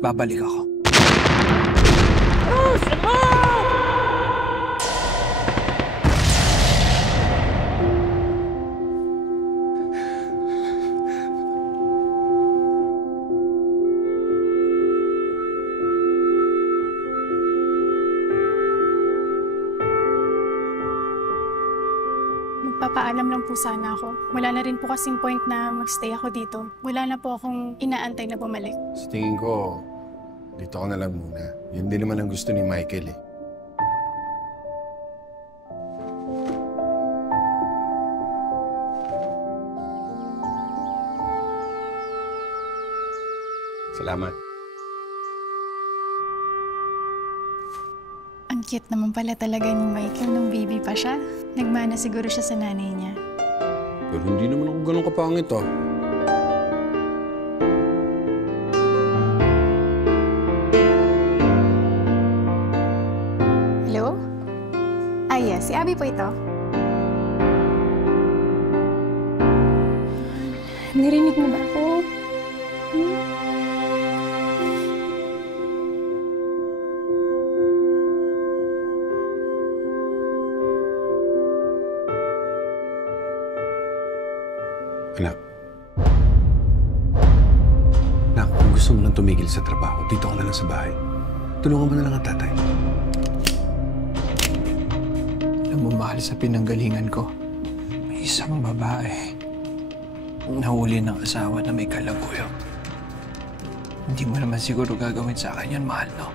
Babalik ako. Magpapaalam lang po sana ako. Wala na rin po kasing point na magstay ako dito. Wala na po akong inaantay na bumalik. Sa tingin ko, dito ka na lang muna. Yun din naman ang gusto ni Michael eh. Salamat. Ang cute naman pala talaga ni Michael nung baby pa siya. Nagmana siguro siya sa nanay niya. Pero hindi naman ako ganun kapangit ah. Hello? Yes, si Abby po ito. Narinig mo ba ako? Anak. Anak, kung gusto mo lang tumigil sa trabaho, dito ka na lang sa bahay. Tulungan mo na lang ang tatay. Alam mo, mahal sa pinanggalingan ko. May isang babae. Nahuli ng asawa na may kalabuyo. Hindi mo naman siguro gagawin sa akin yan, mahal, no?